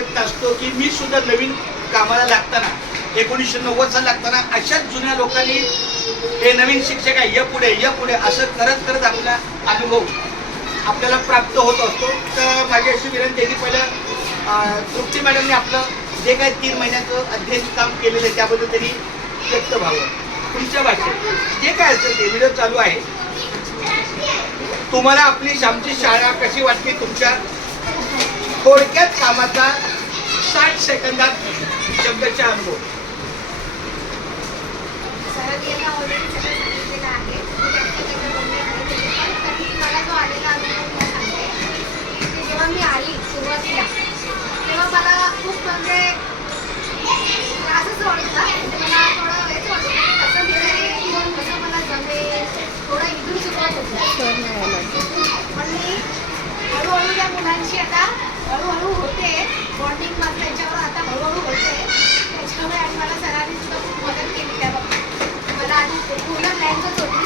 प्रयत्न असतो की मी सुद्धा नवीन कामाला लागताना 1990 साल लागताना अशाच जुन्या लोकांनी हे नवीन शिक्षक आहे या पुढे असं करत करत आपला अनुभव आपल्याला प्राप्त होत असतो. तर माझी अशी विनंती आहे की पहिलं तृप्ती मॅडमने आपलं जे काही 3 महिन्याचं अध्ययन काम केलेलं आहे त्याबद्दल त्यांनी व्यक्त व्हावं तुमच्या भाषेत जे काय असेल ते. व्हिडिओ चालू आहे. तुम्हाला आपली श्यामची शाळा कशी वाटली? तुमच्या थोडक्यात कामाचा 60 सेकंदात शब्दाचा अनुभव. सरांनी यांना ऑलरेडी सगळं सांगितलेलं आहे. मला जो आलेला अनुभव मी सांगते की जेव्हा मी आली सुरुवातीला तेव्हा मला खूप म्हणजे असंच वाटतं. मला थोडं हेच वाटतं की कसं मिळेल कसं मला जमेल थोडं इथून सुरुवात होती. पण मी हळूहळू त्या मुलांशी आता हळूहळू होते. बॉन्डिंग माझं त्यांच्यावर आता हळूहळू होते त्याच्यामुळे. आणि मला सरांनी सुद्धा खूप मदत केली त्या बाबतीत. मला आधी पूर्ण ब्लँकच होती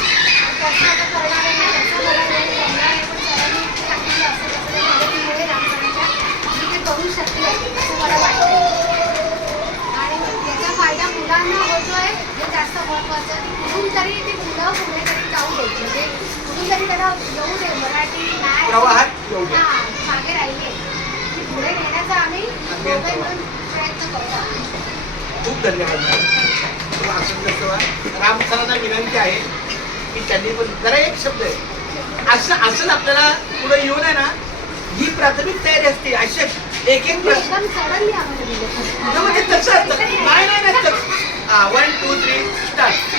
कसं आता करणार आहे कसं मला वेळ जमणार आहे. पण सरांनी सांगितलं असं कसं मदतीमुळे रामसरांच्या मी ते करू शकले असं मला वाटतं. आणि याचा फायदा मुलांना होतोय हे जास्त महत्त्वाचं. कुठून तरी ते मुलं पुढे तरी जाऊ द्यायचे म्हणजे कुठून तरी त्याला येऊ दे. मराठी नाही मागे राहिले की पुढे नेण्याचा आम्ही दोघे मिळून प्रयत्न करतो. खूप धन्यवाद. राम सरांना विनंती आहे की त्यांनी पण जरा एक शब्द आहे असं असं आपल्याला पुढे येऊन आहे ना ही प्राथमिक तयारी असते. असे एक प्रश्न सडनली आम्हाला दिलं म्हणजे तसं नाही 1 2 3 स्टार्ट.